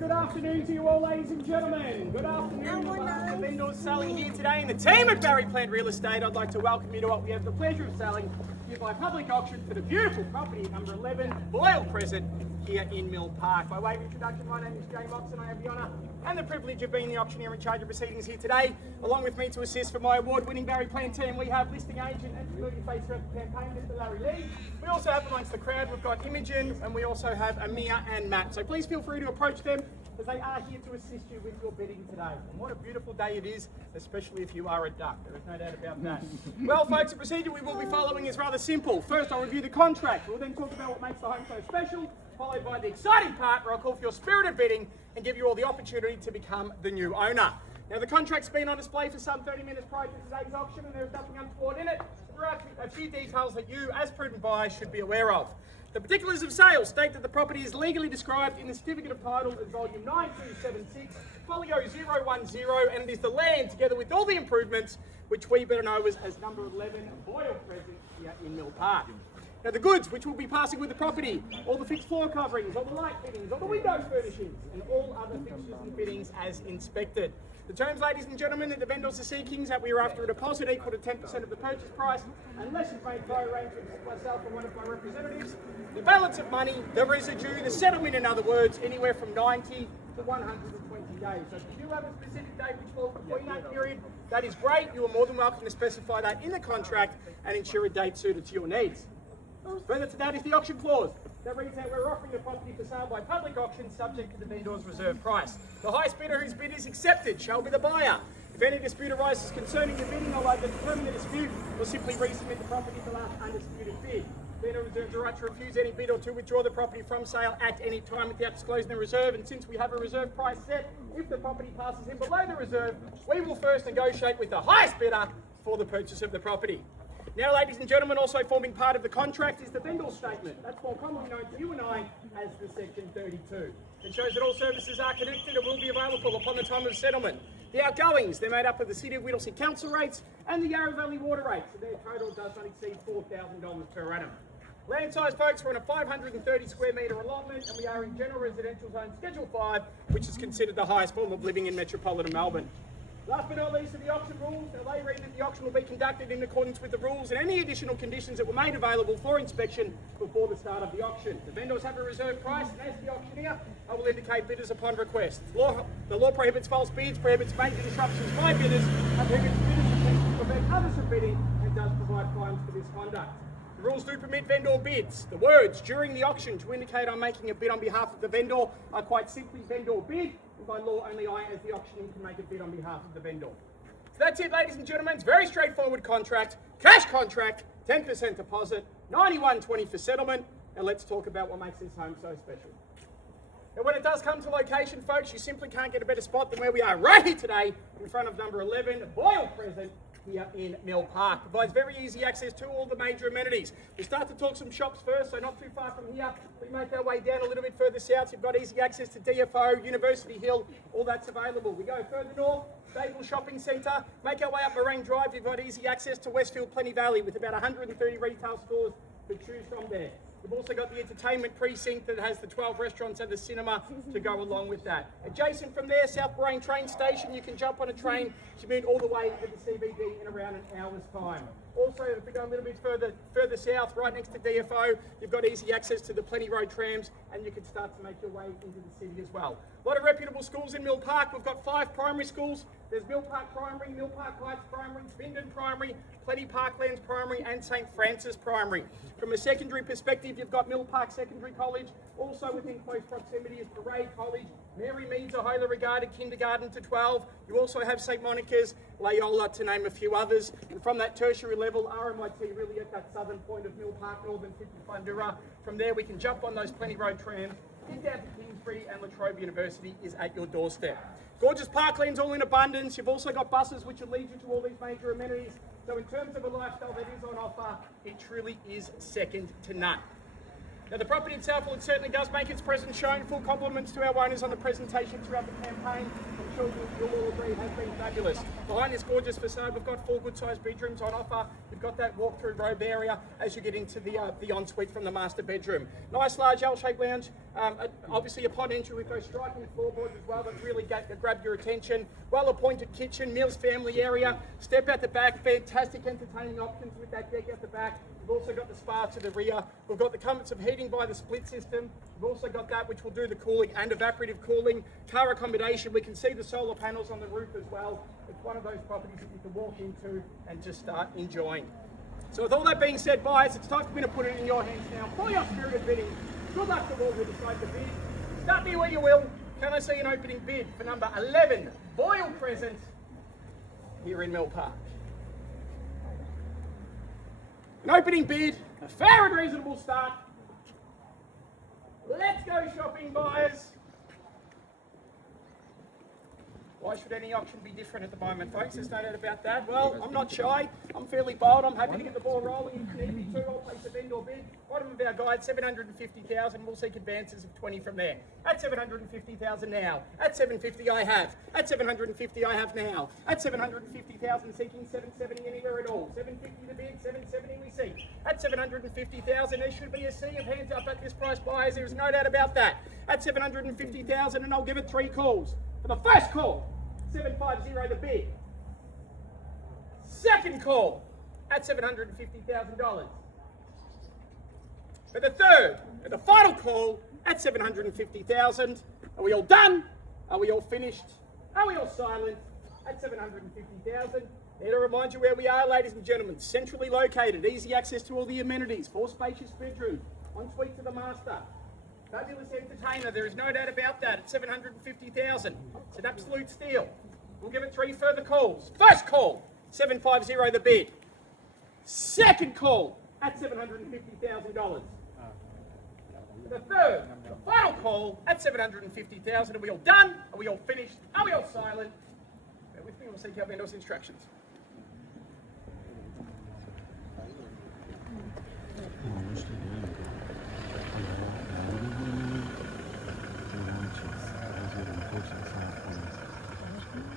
good afternoon to you all, ladies and gentlemen. Good afternoon. The vendors selling here today, and the team at Barry Plant Real Estate, I'd like to welcome you to what we have the pleasure of selling here by public auction for the beautiful property number 11 Boyle Crescent here in Millpark. By way of introduction, my name is James Oxon. I have the honour and the privilege of being the auctioneer in charge of proceedings here today. Along with me to assist for my award-winning Barry Plant team, we have listing agent and familiar face throughout the campaign, Mr. Larry Lee. We also have amongst the crowd, we've got Imogen, and we also have Amir and Matt. So please feel free to approach them, as they are here to assist you with your bidding today. And what a beautiful day it is, especially if you are a duck. There is no doubt about that. Well, folks, the procedure we will be following is rather simple. First, I'll review the contract. We'll then talk about what makes the home so special, followed by the exciting part where I'll call for your spirited bidding and give you all the opportunity to become the new owner. Now, the contract's been on display for some 30 minutes prior to today's auction, and there's nothing untoward in it. There are a few details that you, as prudent buyers, should be aware of. The particulars of sale state that the property is legally described in the certificate of title as volume 9276, folio 010, and it is the land, together with all the improvements, which we better know as number 11 Boyle Crescent here in Millpark. Now, the goods which will be passing with the property, all the fixed floor coverings, all the light fittings, all the window furnishings, and all other fixtures and fittings as inspected. The terms, ladies and gentlemen, that the vendors are seeking is that we are after a deposit equal to 10% of the purchase price, unless it's made by arrangement with myself or one of my representatives. The balance of money, the residue, the settlement, in other words, anywhere from 90 to 120 days. So if you do have a specific date which falls between that period, that is great. You are more than welcome to specify that in the contract and ensure a date suited to your needs. Further to that is the auction clause. That reads that we're offering the property for sale by public auction subject to the vendor's reserve price. The highest bidder whose bid is accepted shall be the buyer. If any dispute arises concerning the bidding, I'll either determine the dispute or simply resubmit the property to the last undisputed bid. Vendor reserves the right to refuse any bid or to withdraw the property from sale at any time without disclosing the reserve. And since we have a reserve price set, if the property passes in below the reserve, we will first negotiate with the highest bidder for the purchase of the property. Now, ladies and gentlemen, also forming part of the contract is the vendor statement. That's more commonly known to you and I as the Section 32. It shows that all services are connected and will be available upon the time of settlement. The outgoings, they're made up of the City of Whittlesea Council rates and the Yarra Valley water rates, so their total does not exceed $4,000 per annum. Land size, folks, we're on a 530 square metre allotment, and we are in General Residential Zone Schedule 5, which is considered the highest form of living in metropolitan Melbourne. Last but not least are the auction rules. Now, they read that the auction will be conducted in accordance with the rules and any additional conditions that were made available for inspection before the start of the auction. The vendors have a reserve price, and as the auctioneer, I will indicate bidders upon request. The law prohibits false bids, prohibits major disruptions by bidders, and prohibits bidders attempting to prevent others from bidding, and does provide fines for this conduct. The rules do permit vendor bids. The words during the auction to indicate I'm making a bid on behalf of the vendor are quite simply vendor bid, and by law only I as the auctioneer can make a bid on behalf of the vendor. So that's it, ladies and gentlemen. It's a very straightforward contract, cash contract, 10% deposit, 91.20 for settlement, and let's talk about what makes this home so special. Now, when it does come to location, folks, you simply can't get a better spot than where we are right here today in front of number 11 Boyle Crescent here in Millpark. Provides very easy access to all the major amenities. We start to talk some shops first, so not too far from here. We make our way down a little bit further south. You've got easy access to DFO, University Hill, all that's available. We go further north, Stable Shopping Centre. Make our way up Marine Drive. You've got easy access to Westfield Plenty Valley with about 130 retail stores to choose from there. We've also got the entertainment precinct that has the 12 restaurants and the cinema to go along with that. Adjacent from there, South Moraine train station, you can jump on a train, commute all the way to the CBD in around an hour's time. Also, if we go a little bit further south, right next to DFO, you've got easy access to the Plenty Road trams, and you can start to make your way into the city as well. A lot of reputable schools in Millpark. We've got 5 primary schools. There's Millpark Primary, Millpark Heights Primary, Bindon Primary, Plenty Parklands Primary, and St Francis Primary. From a secondary perspective, you've got Millpark Secondary College. Also within close proximity is Parade College, Mary Meads, a highly regarded kindergarten to 12. You also have St Monica's, Loyola, to name a few others. And from that tertiary level, RMIT really at that southern point of Millpark, Northern Fitzgibbon. From there, we can jump on those Plenty Road trams, get down to Kingsbury, and La Trobe University is at your doorstep. Gorgeous parklands all in abundance. You've also got buses which will lead you to all these major amenities. So in terms of a lifestyle that is on offer, it truly is second to none. Now, the property itself, well, it certainly does make its presence shown. Full compliments to our owners on the presentation throughout the campaign. I'm sure you'll all agree has been fabulous. Behind this gorgeous facade, we've got 4 good-sized bedrooms on offer. You've got that walk-through robe area as you get into the ensuite from the master bedroom. Nice large L-shaped lounge. Obviously upon entry with those striking floorboards as well that really grab your attention. Well-appointed kitchen, meals family area. Step out the back, fantastic entertaining options with that deck out the back. We've also got the spa to the rear. We've got the comforts of heating by the split system. We've also got that which will do the cooling and evaporative cooling. Car accommodation, we can see the solar panels on the roof as well. It's one of those properties that you can walk into and just start enjoying. So with all that being said, buyers, it's time for me to put it in your hands now. For your spirited bidding, good luck to all who decide to bid. Start me where you will. Can I see an opening bid for number 11, Boyle Crescent, here in Millpark? An opening bid, a fair and reasonable start. Let's go shopping, buyers. Why should any auction be different at the moment, folks? There's no doubt about that. Well, I'm not shy. I'm fairly bold. I'm happy to get the ball rolling. If you need me to, I'll place a vendor bid. Bottom of our guide, 750,000. We'll seek advances of 20 from there. At 750,000 now. At 750 I have. At 750 I have now. At 750,000 seeking 770 anywhere at all. 750 to bid, 770 we seek. At 750,000 there should be a sea of hands up at this price, buyers. There is no doubt about that. At 750,000 and I'll give it 3 calls. For the first call, 750 the bid. Second call at $750,000. For the third and the final call at 750,000. Are we all done? Are we all finished? Are we all silent? At 750,000. Here to remind you where we are, ladies and gentlemen. Centrally located, easy access to all the amenities, 4 spacious bedrooms, ensuite to the master. Fabulous entertainer, there is no doubt about that, at 750,000. It's an absolute steal. We'll give it 3 further calls. First call, 750 the bid. Second call, at $750,000. The third, the final call, at 750,000. Are we all done? Are we all finished? Are we all silent? Bear with me, we'll seek out vendor's instructions. Oh,